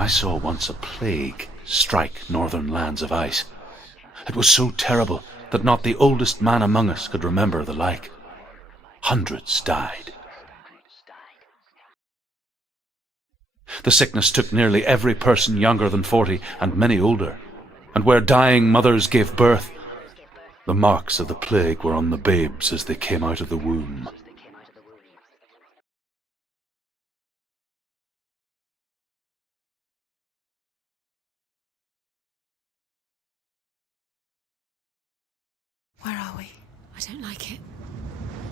I saw once a plague strike northern lands of ice. It was so terrible that not the oldest man among us could remember the like. Hundreds died. The sickness took nearly every person younger than 40 and many older, and where dying mothers gave birth, the marks of the plague were on the babes as they came out of the womb. Where are we? I don't like it.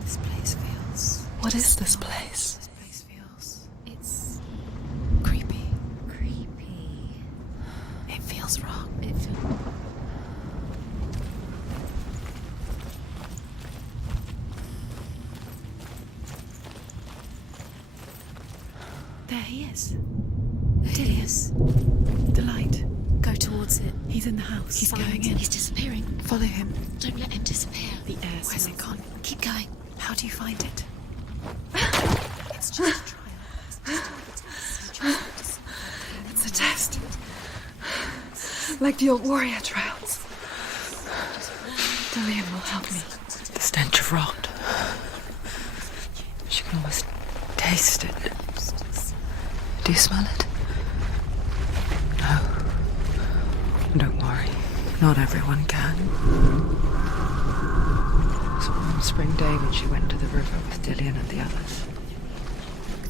This place feels... What is this place? This place feels... It's creepy. creepy. It feels wrong. It feels... There he is. There he is. The light. Go towards it. He's in the house. He's Find going it. in. He's disappearing. Follow him. Don't let him disappear. The air Where's smells. it gone? Keep going. How do you find it? It's just a trial. It's a test. Like the old warrior trials. Dillian will help me. The stench of rot. She can almost taste it. Do you smell it? No. Don't worry. Not everyone can. It was a warm spring day when she went to the river with Dillian and the others.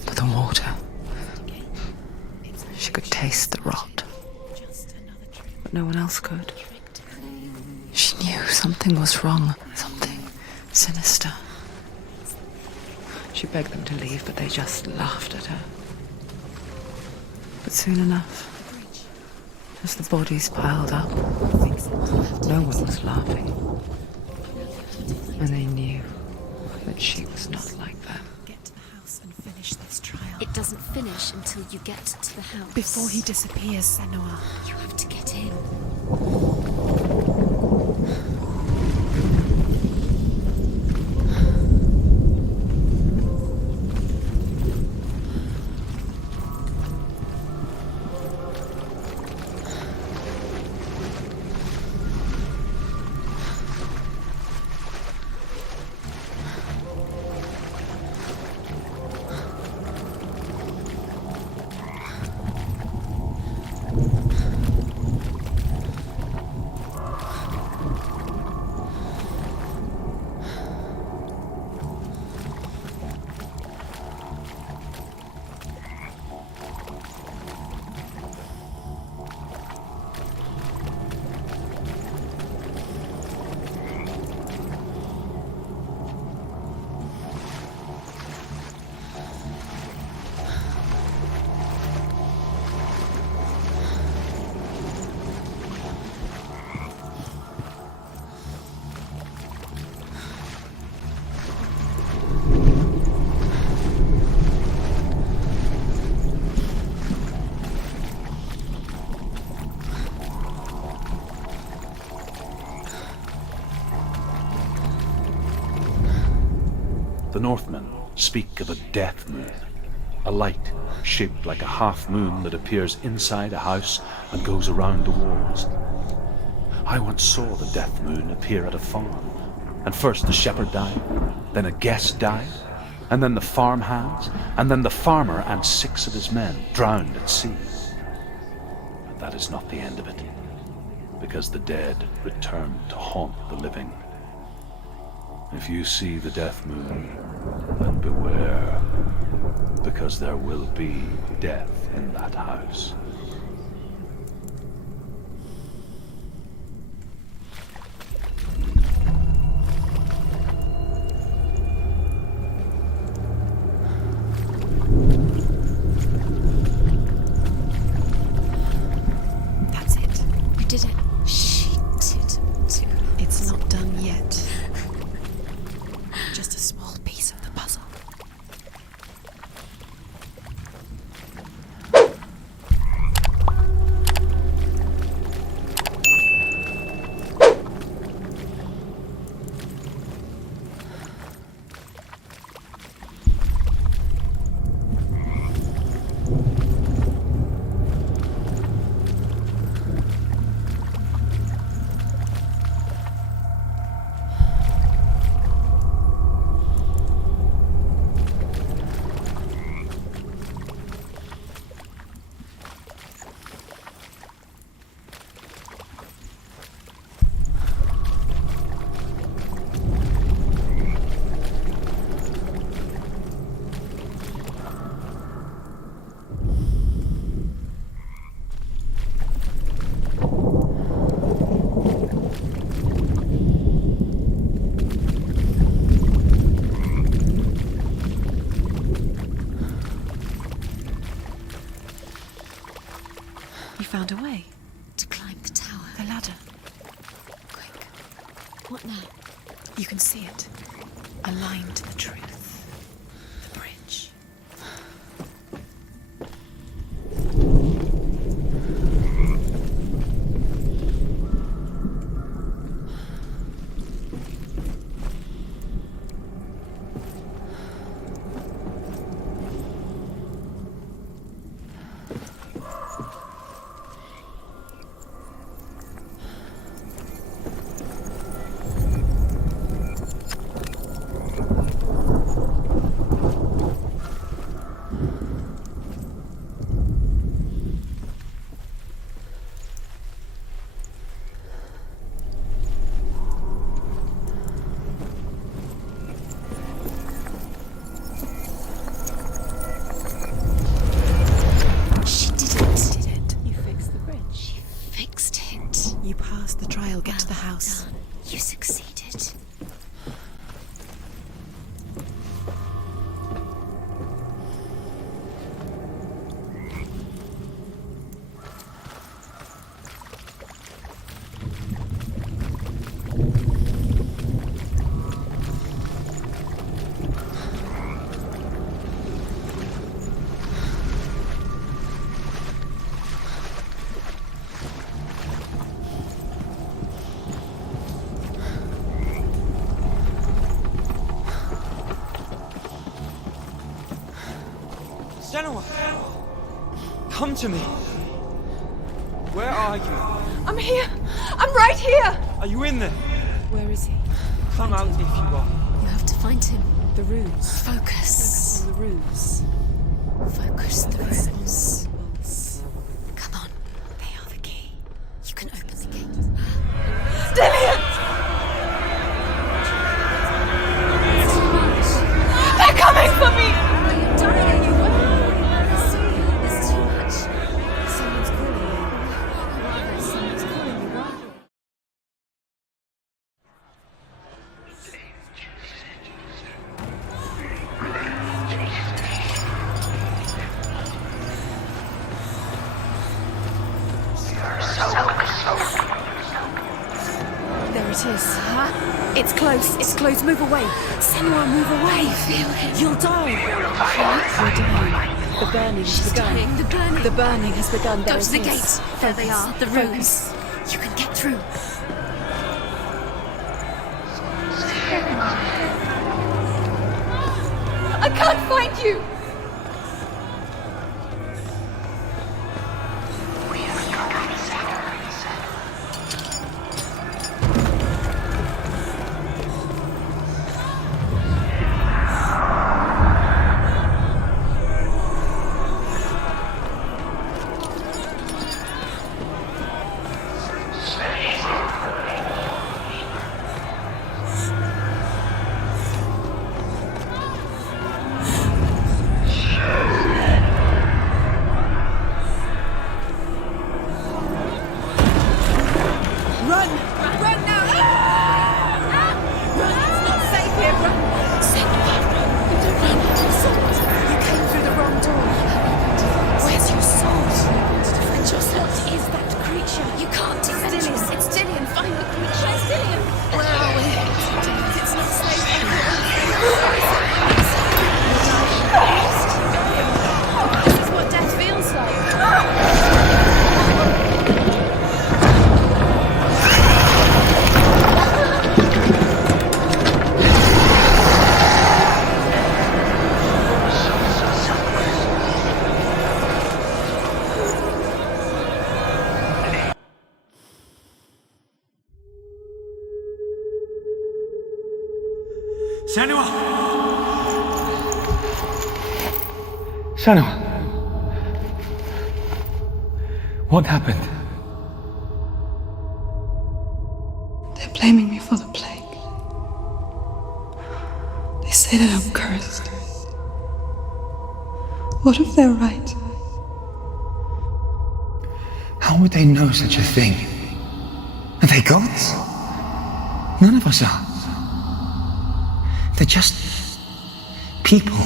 But the water. She could taste the rot. But no one else could. She knew something was wrong. Something sinister. She begged them to leave, but they just laughed at her. But soon enough, as the bodies piled up, no one was laughing. And they knew that she was not like them. Get to the house and finish this trial. It doesn't finish until you get to the house. Before he disappears, Senua. You have to get in. The Northmen speak of a death moon, a light shaped like a half moon that appears inside a house and goes around the walls. I once saw the death moon appear at a farm, and first the shepherd died, then a guest died, and then the farmhands, and then the farmer and 6 of his men drowned at sea. But that is not the end of it, because the dead return to haunt the living. If you see the death moon, then beware, because there will be death in that house. That's it. You did it. She did too. It's not done yet. Just a small piece of the puzzle. found a way. To climb the tower. The ladder. Quick. What now? You can see it. Aligned to the truth. The bridge. She did it. Did it? You fixed the bridge. She fixed it. You passed the trial. Get to the Well house. done. You succeeded. Senua! Come to me! Where are you? I'm here! I'm right here! Are you in there? Where is he? Come out if you are. You have to find him. The runes. Focus. The runes. Focus the runes. Symbols. Come on. They are the key. You can open the gate. Dillian! It's too much. They're coming for me! Are you dying? There's too much. Someone's calling you. Someone's calling you, right? There it is. It's close. It's close. Move away. Senua, move away. Feel it. You'll die. You're dying. The burning has She's begun. dying. The burning. The burning has begun. There Go it to the is. gates. There they are. The runes. You can get through. I can't find you! Run! Run now! Run! It's not safe here! Run! Senua! You came through the wrong door. Where's your sword? Defend yourself. What is that creature? You can't defend yourself. It's Dillian. Find the creature. Where's Dillian? Where are we? It's not safe here. This is what death feels like. Senua! Senua! What happened? They're blaming me for the plague. They say that I'm cursed. What if they're right? How would they know such a thing? Are they gods? None of us are. They're just people.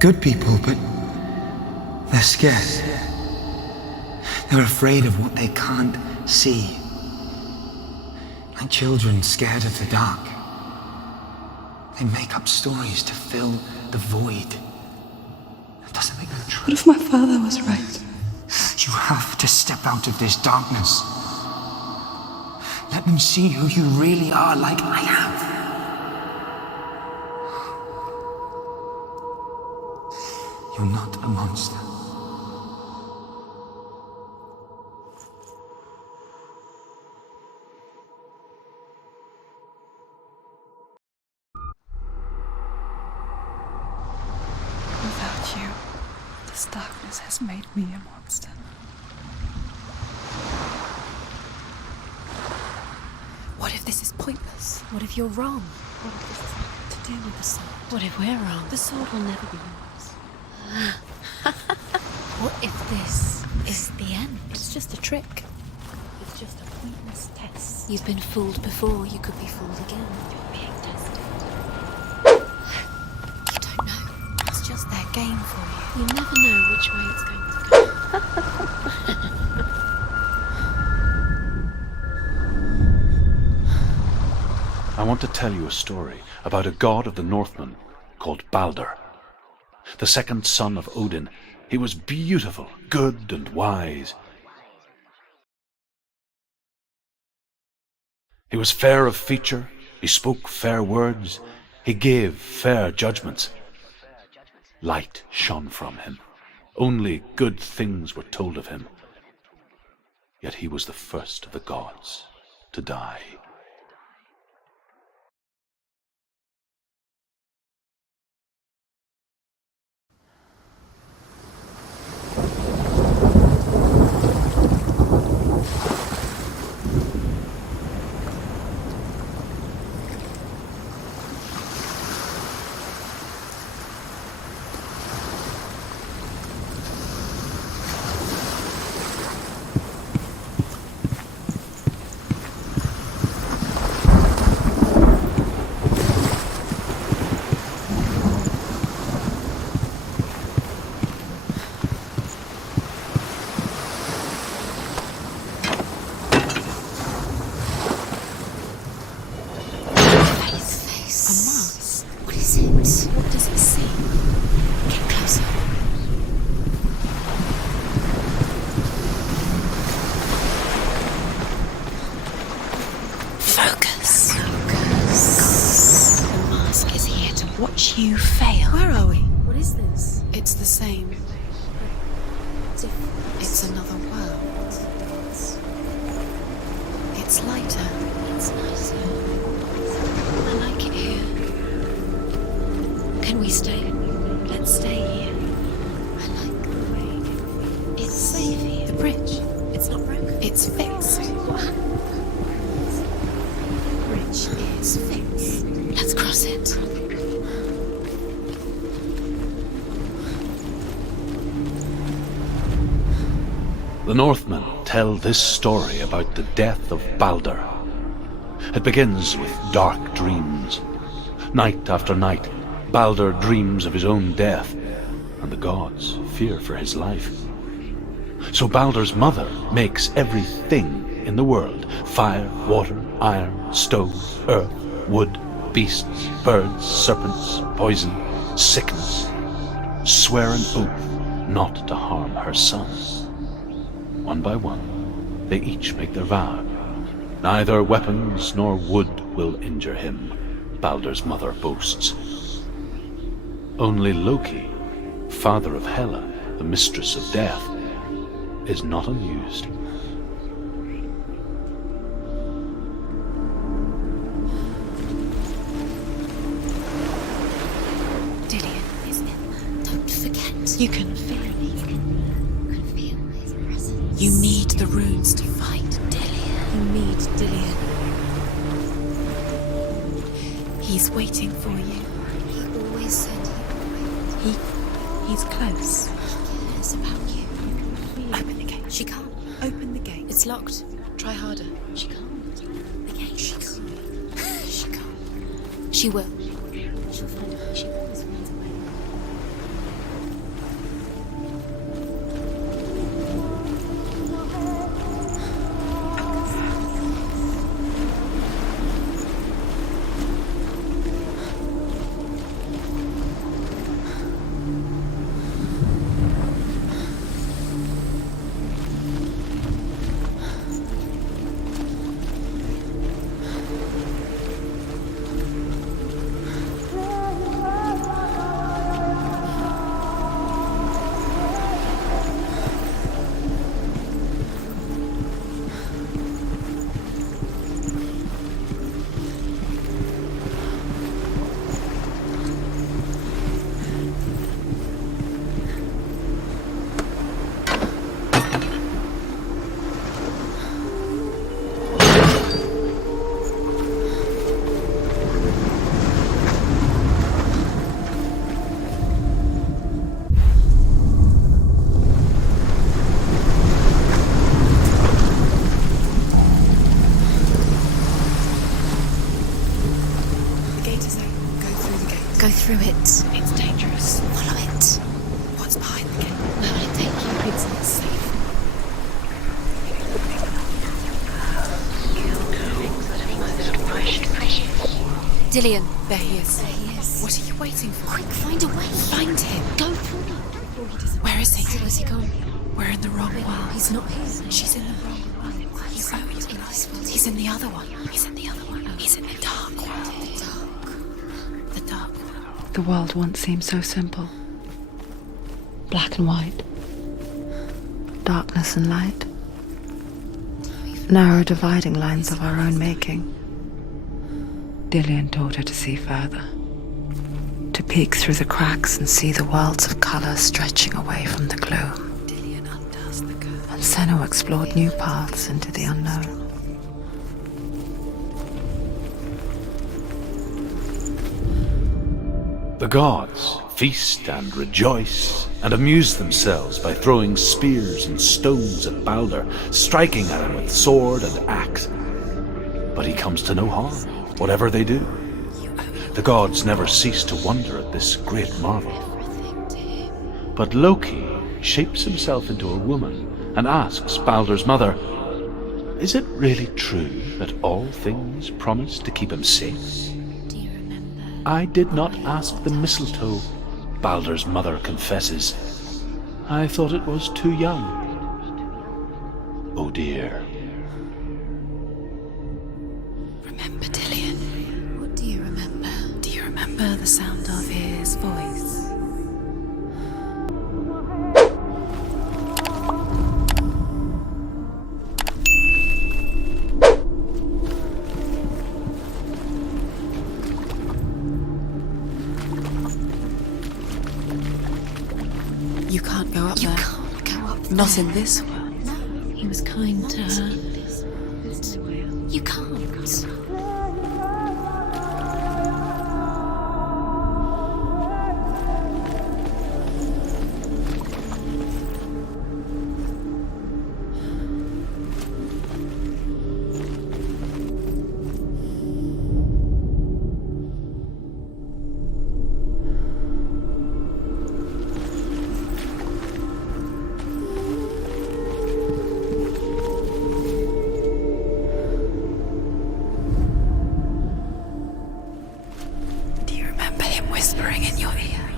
Good people, but they're scared. They're afraid of what they can't see. Like children scared of the dark. They make up stories to fill the void. That doesn't make them true. What if my father was right? You have to step out of this darkness. Let them see who you really are, like I have. You're not a monster. Without you, this darkness has made me a monster. What if this is pointless? What if you're wrong? What if this has nothing to do with the sword? What if we're wrong? The sword will never be yours. What if this is the end? It's just a trick. It's just a pointless test. You've been fooled before, you could be fooled again. You're being tested. You don't know. It's just their game for you. You never know which way it's going to go. I want to tell you a story about a god of the Northmen called Balder. The second son of Odin, he was beautiful, good and wise. He was fair of feature, he spoke fair words, he gave fair judgments. Light shone from him. Only good things were told of him. Yet he was the first of the gods to die. What does it see? Get closer. Focus. The mask is here to watch you fail. Where are we? What is this? It's the same. It's another world. It's lighter. It's nicer. I like it here. Can we stay? Let's stay here. I like the way it's safe here. The bridge. It's not broken. It's fixed. What happened? The bridge is fixed. Let's cross it. The Northmen tell this story about the death of Balder. It begins with dark dreams. Night after night, Balder dreams of his own death, and the gods fear for his life. So Balder's mother makes everything in the world: fire, water, iron, stone, earth, wood, beasts, birds, serpents, poison, sickness. Swear an oath not to harm her son. One by one, they each make their vow. Neither weapons nor wood will injure him, Balder's mother boasts. Only Loki, father of Hela, the mistress of death, is not amused. Dillion is in there. Don't forget. You can feel it. You can feel his presence. You need the runes to fight Dillion. You need Dillion. He's waiting for you. He always said he's close. He cares about you. Open the gate. She can't. Open the gate. It's locked. Try harder. She can't. The gate. She can't. She can't. She will. She'll find a way. She always finds a way. Go through it. It's dangerous. Follow it. What's behind the gate? Where will it take you? It's not safe. Dillion. There he is. There he is. What are you waiting for? Quick, find a way. Find him. Go through. Where is he? Where's he gone? We're in the wrong world. He's not here. She's in the wrong world. He's out in this world. He's in the other one. He's in the other one. He's in the dark world. The dark. The dark world. The world once seemed so simple. Black and white. Darkness and light. Narrow dividing lines of our own making. Dillion taught her to see further. To peek through the cracks and see the worlds of color stretching away from the gloom. Dillion undoes the curtain. And Senua explored new paths into the unknown. The gods feast and rejoice and amuse themselves by throwing spears and stones at Balder, striking at him with sword and axe. But he comes to no harm, whatever they do. The gods never cease to wonder at this great marvel. But Loki shapes himself into a woman and asks Balder's mother, "Is it really true that all things promise to keep him safe?" Do you remember? "I did not ask the mistletoe," Balder's mother confesses. "I thought it was too young." Oh dear. Remember Dillion? What do you remember? Do you remember the sound of his voice? You can't go up You there. can't go up Not there. in this world. No, he was kind to her. You can't. Do you remember him whispering in your ear?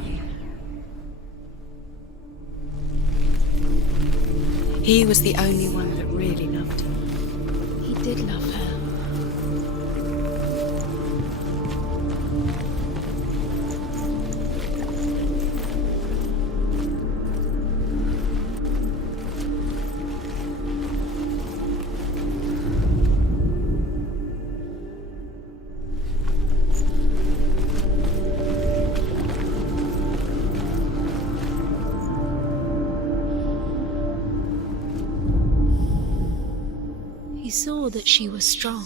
He was the only one that really loved him. He did love her. He saw that she was strong.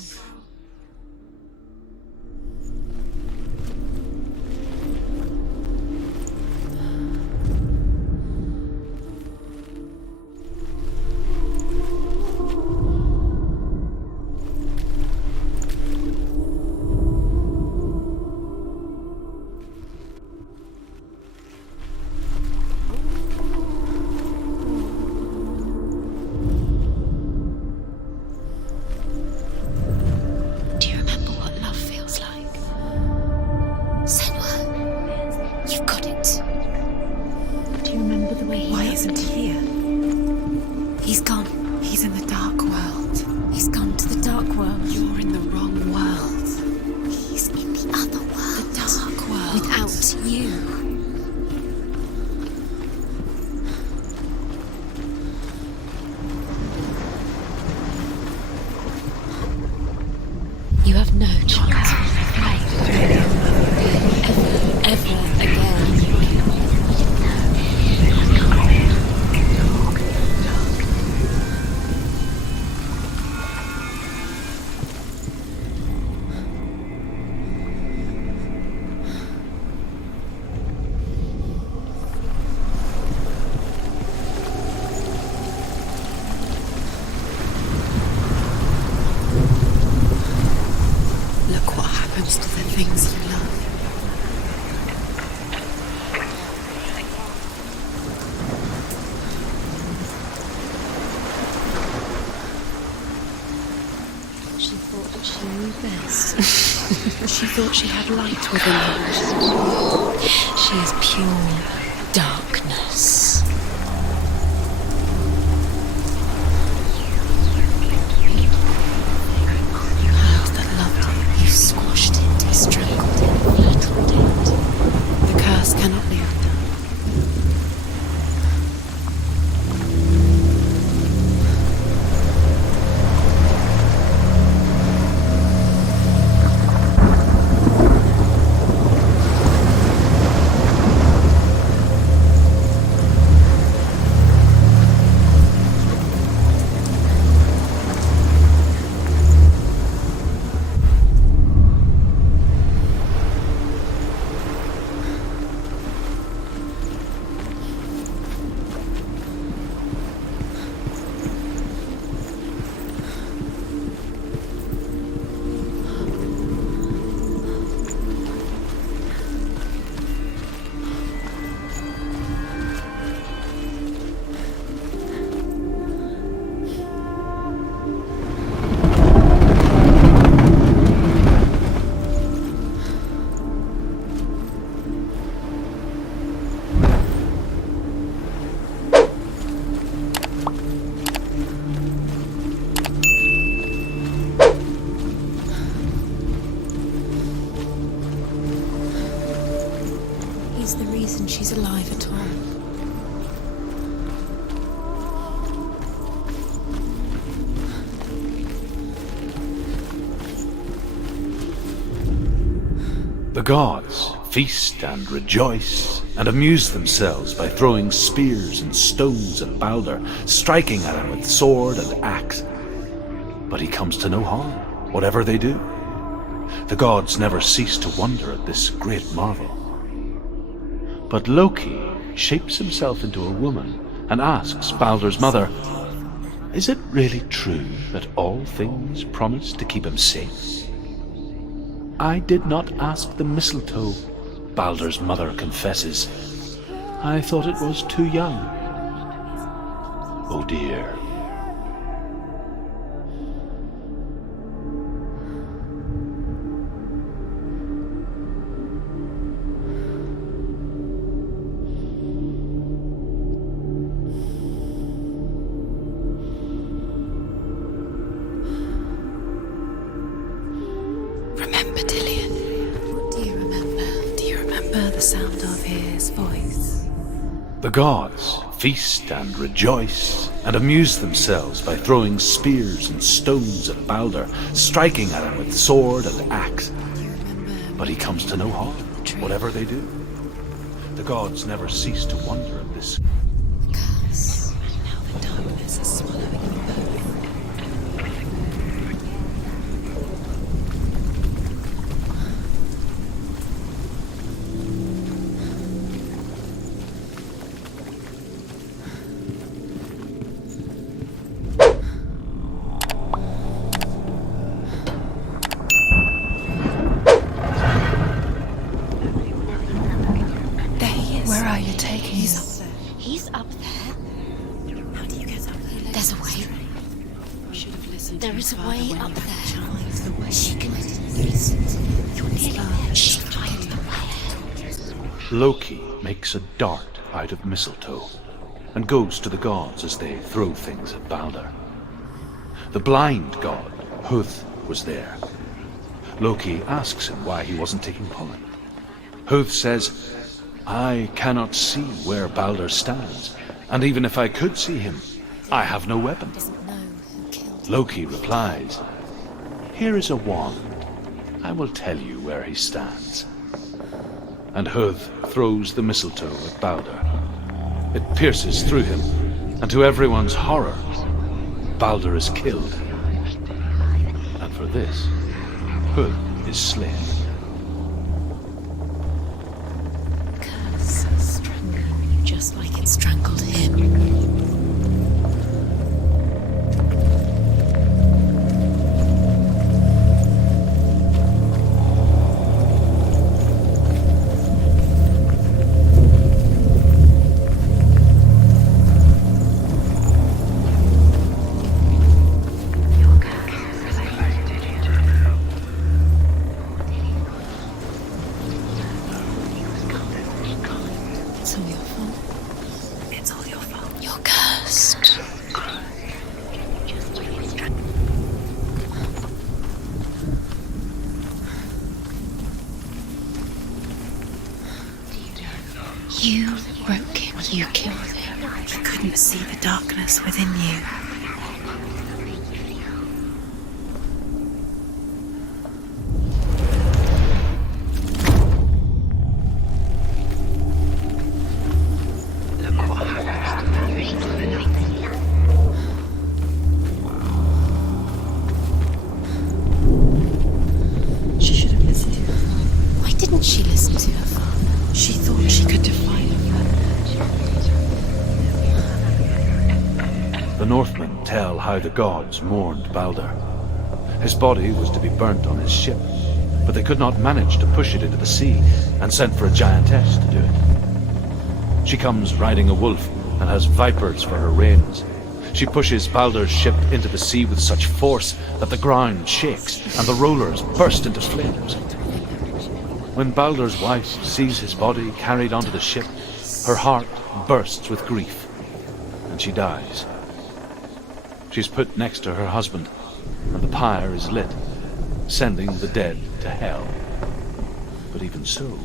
thought she had light within her. She is pure darkness. You heard that loved you. You squashed it, you strangled it, flattened it. The curse cannot be undone. He's the reason she's alive at all. The gods feast and rejoice and amuse themselves by throwing spears and stones at Balder, striking at him with sword and axe. But he comes to no harm, whatever they do. The gods never cease to wonder at this great marvel. But Loki shapes himself into a woman and asks Balder's mother, "Is it really true that all things promise to keep him safe?" "I did not ask the mistletoe," Balder's mother confesses. "I thought it was too young." Oh dear. Remember Dillion? What do you remember? Do you remember the sound of his voice? The gods feast and rejoice and amuse themselves by throwing spears and stones at Balder, striking at him with sword and axe. Do you remember? But he comes to no harm, whatever they do. The gods never cease to wonder at this. The curse. And now the darkness is swallowing them both. Where are you taking He's us? up there. He's up there. How do you get up there? There's a way. There is a way up there. She can listen. You're nearly there. She find the way. Loki makes a dart out of mistletoe and goes to the gods as they throw things at Balder. The blind god, Huth, was there. Loki asks him why he wasn't taking pollen. Huth says, "I cannot see where Balder stands, and even if I could see him, I have no weapon." Doesn't know who killed him. Loki replies, "Here is a wand. I will tell you where he stands." And Huth throws the mistletoe at Balder. It pierces through him, and to everyone's horror, Balder is killed. And for this, Huth is slain. Curse strangling you just like it strangled him. You broke him. You killed him. You couldn't see the darkness within you. Look what happened. She should have listened to her father. Why didn't she listen to her father? She thought she could defy her father. The Northmen tell how the gods mourned Balder. His body was to be burnt on his ship, but they could not manage to push it into the sea and sent for a giantess to do it. She comes riding a wolf and has vipers for her reins. She pushes Balder's ship into the sea with such force that the ground shakes and the rollers burst into flames. When Balder's wife sees his body carried onto the ship, her heart bursts with grief, and she dies. She's put next to her husband, and the pyre is lit, sending the dead to hell. But even so,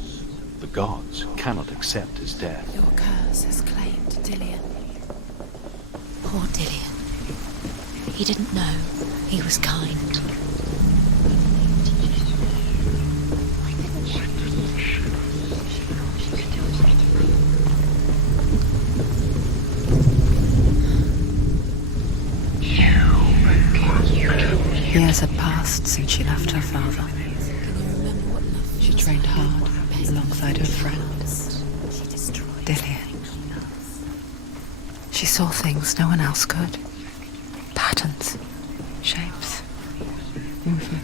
the gods cannot accept his death. Your curse has claimed Dillion. Poor Dillion. He didn't know. He was kind. Years had passed since she left her father. She trained hard alongside her friend, Dillion. She saw things no one else could. Patterns, shapes, movement.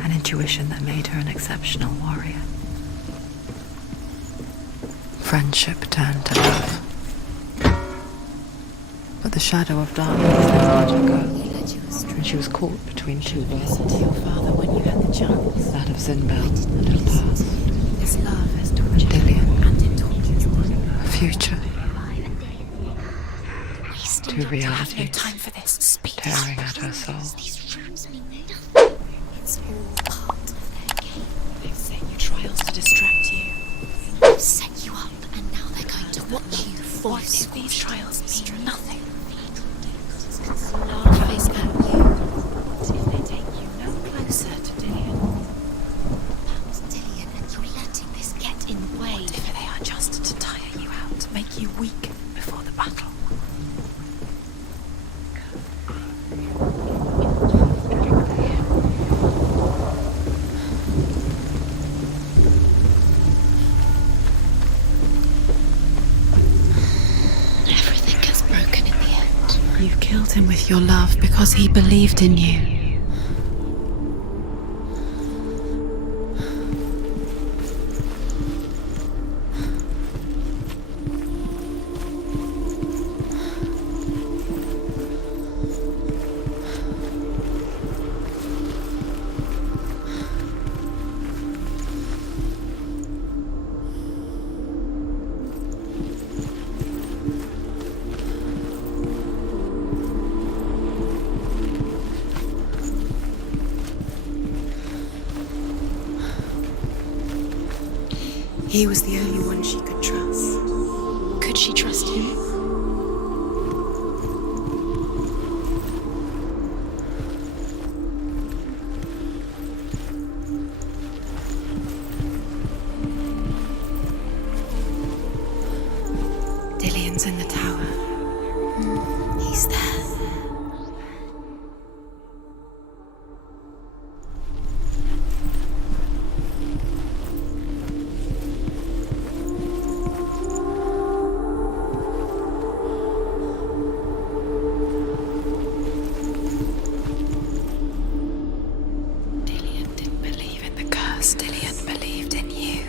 An intuition that made her an exceptional warrior. Friendship turned to love. But the shadow of darkness let her go, and she was caught between two worlds. To your father when you had the chance. That of Zinbel and her past, His love has taught you. Dillion, And it taught you. her future, Wasting two your time. I have no realities time for this. Speak. tearing at her soul. These rooms mean nothing. It's all part of their game. They've set you trials to distract you. They've set you up, and now they're going to watch you force these trials mean nothing. Large face at you. What if they take you no closer to Dillion? That's Dillion, and you're letting this get in the way. What if they are just to tire you out, to make you weak before the battle? Everything gets broken in the end. You killed him with your love because he believed in you. He was the only one she could trust. Could she trust him? Dillion's in the tower. He's there. Dillion didn't believe in the curse. Dillion believed in you.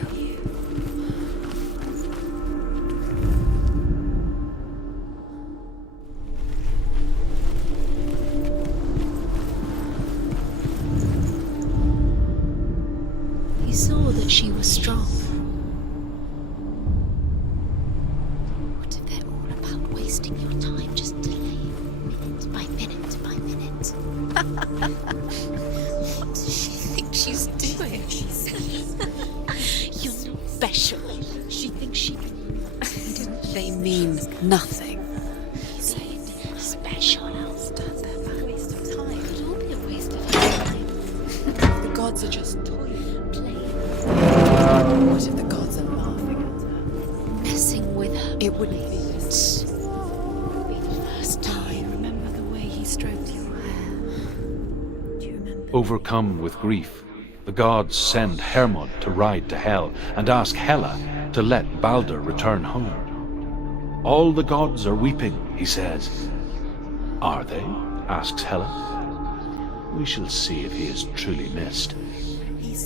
He saw that she was strong. What if they're all about wasting your time, just delaying minute by minute by minute? What does she think she's doing? You're not special. She thinks she can. They mean nothing. Special. Stand there, man. Waste of time. It'll all be a waste of time. The gods are just toying. Playing. What if the gods are laughing at her? Messing with her. It wouldn't be It would be the first time. Remember the way he stroked your hair? Do you remember? Overcome with grief, the gods send Hermod to ride to Hell and ask Hela to let Balder return home. All the gods are weeping, he says. Are they? Asks Hela. We shall see if he is truly missed.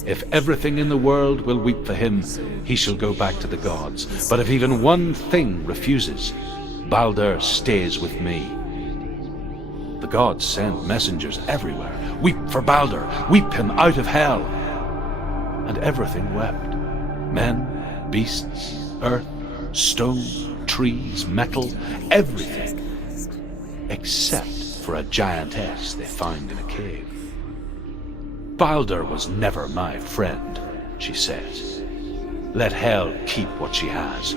If everything in the world will weep for him, he shall go back to the gods. But if even one thing refuses, Balder stays with me. The gods send messengers everywhere. Weep for Balder! Weep him out of Hell! And everything wept. Men, beasts, earth, stone, trees, metal, everything. Except for a giantess they found in a cave. Balder was never my friend, she says. Let Hel keep what she has.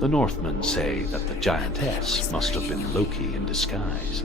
The Northmen say that the giantess must have been Loki in disguise.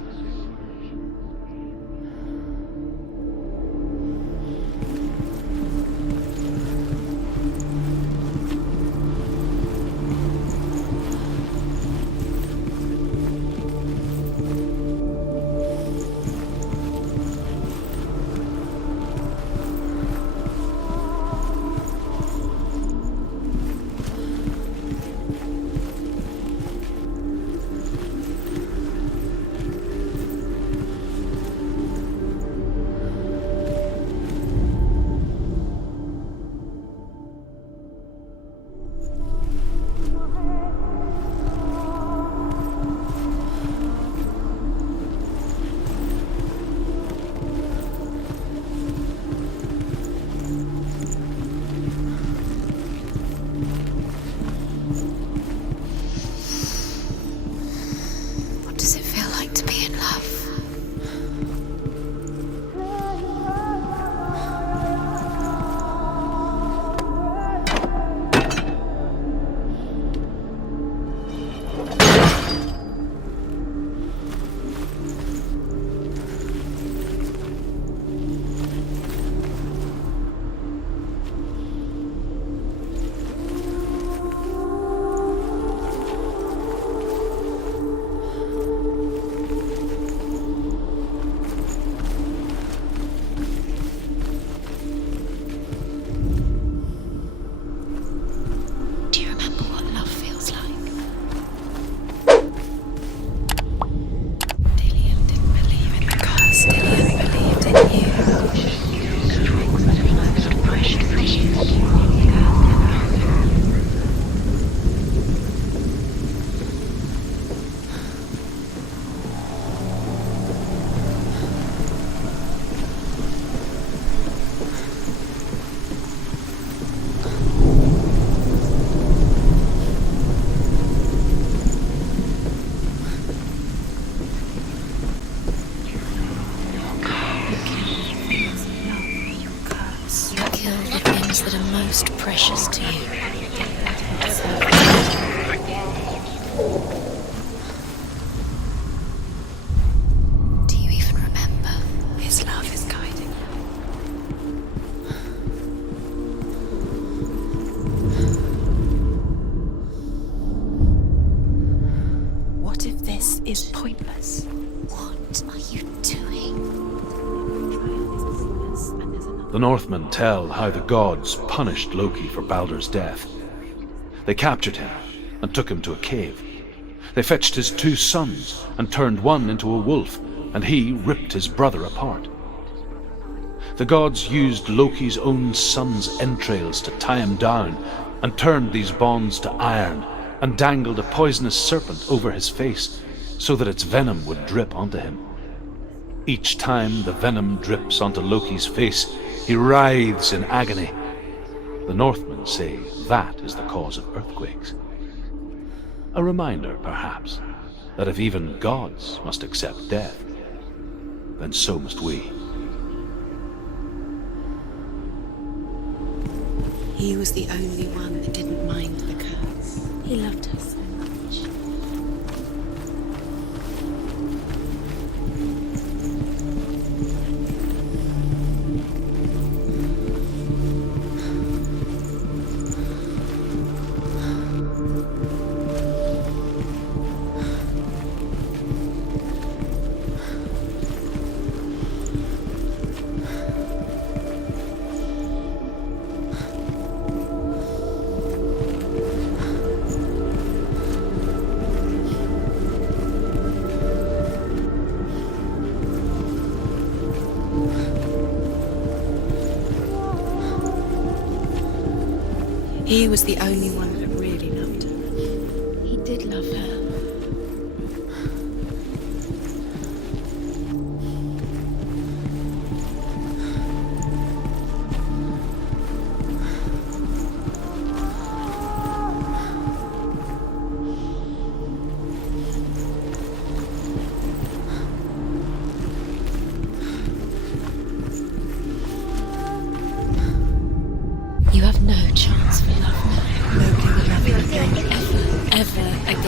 What does it feel like to be in love? Do you remember what love feels like? Dillian didn't believe in the gods. Dillian believed in you. You kill the things that are most precious to you. Do you even remember? His love is guiding. What if this is pointless? What are you doing? The Northmen tell how the gods punished Loki for Balder's death. They captured him and took him to a cave. They fetched his 2 sons and turned one into a wolf, and he ripped his brother apart. The gods used Loki's own son's entrails to tie him down and turned these bonds to iron and dangled a poisonous serpent over his face so that its venom would drip onto him. Each time the venom drips onto Loki's face, he writhes in agony. The Northmen say that is the cause of earthquakes. A reminder, perhaps, that if even gods must accept death, then so must we. He was the only one that didn't mind the curse. He loved her so much. He was the only one that really loved her. He did love her. You have no chance for love now. Nobody will love you again, ever again.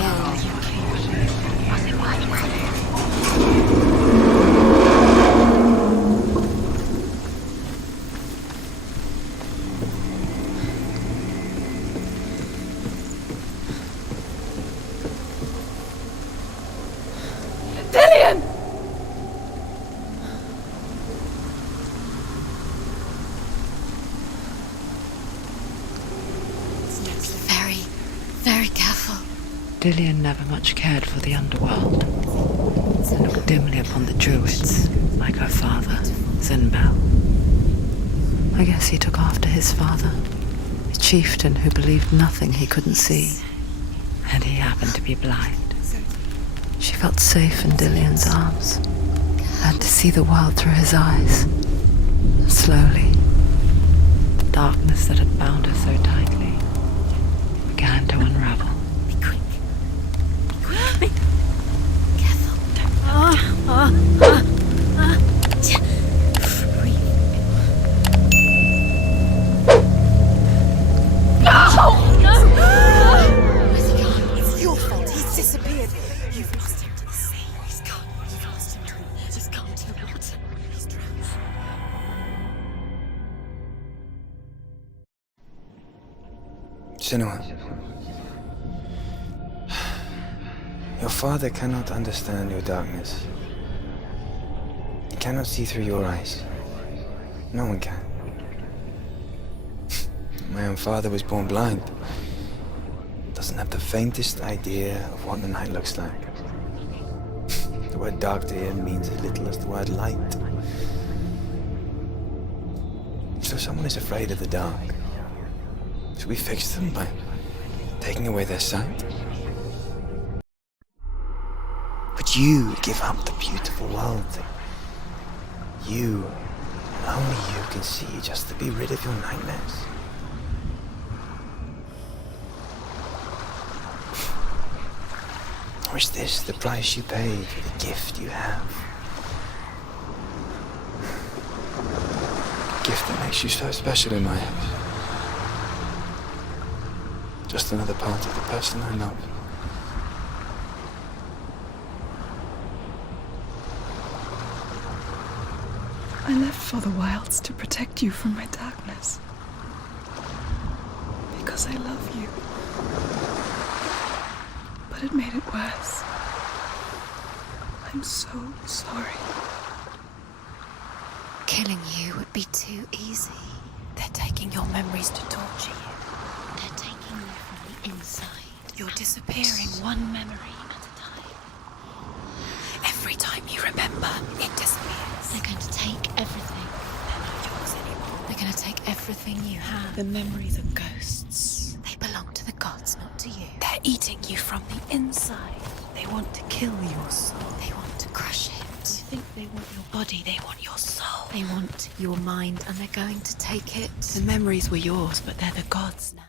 Dillian! Very, very careful. Dillian never much cared for the underworld, and looked dimly upon the druids, like her father, Zinbel. I guess he took after his father, a chieftain who believed nothing he couldn't see, and he happened to be blind. She felt safe in Dillian's arms, learned to see the world through his eyes. Slowly, the darkness that had bound her so tightly began to unravel. Be quick. Be quick. Careful. Breathe. Where's he gone? It's your fault. He's disappeared. You've lost him to the sea. He's gone. You've lost him to the He's gone to the water. He's drowned. Senua, your father cannot understand your darkness. He cannot see through your eyes. No one can. My own father was born blind. Doesn't have the faintest idea of what the night looks like. The word dark to him means as little as the word light. So someone is afraid of the dark. Should we fix them by taking away their sight? But you give up the beautiful world. You, and only you, can see just to be rid of your nightmares. Or is this the price you pay for the gift you have? A gift that makes you so special in my eyes. Just another part of the person I love. I left for the wilds to protect you from my darkness. Because I love you. But it made it worse. I'm so sorry. Killing you would be too easy. They're taking your memories to torture you. They're taking you from the inside. You're disappearing one memory at a time. Every time you remember, it disappears. They're going to take everything. They're not yours anymore. They're going to take everything you have. The memories of ghosts. They belong to the gods, not to you. They're eating you from the inside. They want to kill your soul. They want to crush it. You think they want your body, they want your soul. They want your mind, and they're going to take it. The memories were yours, but they're the gods now.